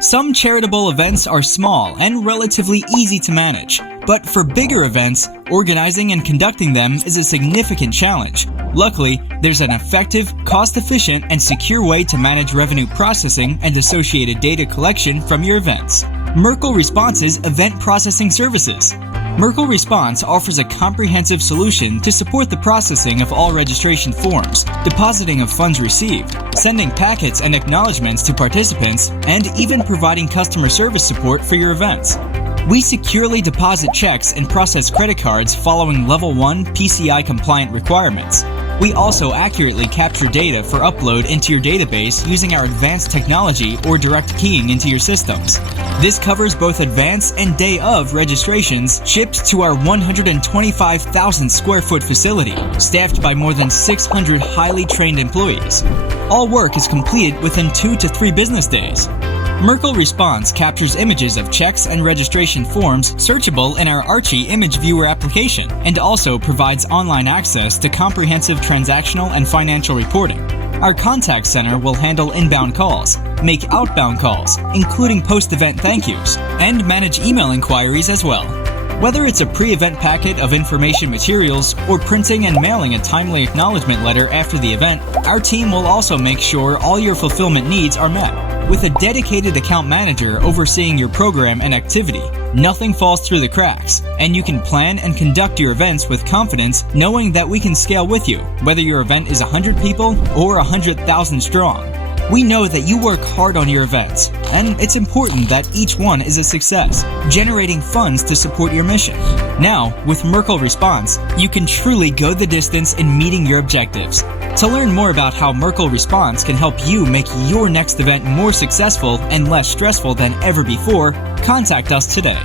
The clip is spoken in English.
Some charitable events are small and relatively easy to manage, but for bigger events, organizing and conducting them is a significant challenge. Luckily, there's an effective, cost-efficient, and secure way to manage revenue processing and associated data collection from your events. Merkle Response's Event Processing Services. Merkle Response offers a comprehensive solution to support the processing of all registration forms, depositing of funds received, sending packets and acknowledgments to participants, and even providing customer service support for your events. We securely deposit checks and process credit cards following Level 1 PCI compliant requirements. We also accurately capture data for upload into your database using our advanced technology or direct keying into your systems. This covers both advance and day of registrations shipped to our 125,000 square foot facility, staffed by more than 600 highly trained employees. All work is completed within 2 to 3 business days. Merkle Response captures images of checks and registration forms searchable in our Archie image viewer application and also provides online access to comprehensive transactional and financial reporting. Our contact center will handle inbound calls, make outbound calls, including post-event thank yous, and manage email inquiries as well. Whether it's a pre-event packet of information materials or printing and mailing a timely acknowledgement letter after the event, our team will also make sure all your fulfillment needs are met. With a dedicated account manager overseeing your program and activity, nothing falls through the cracks, and you can plan and conduct your events with confidence knowing that we can scale with you, whether your event is 100 people or 100,000 strong. We know that you work hard on your events, and it's important that each one is a success, generating funds to support your mission. Now, with Merkle Response, you can truly go the distance in meeting your objectives. To learn more about how Merkle Response can help you make your next event more successful and less stressful than ever before, contact us today.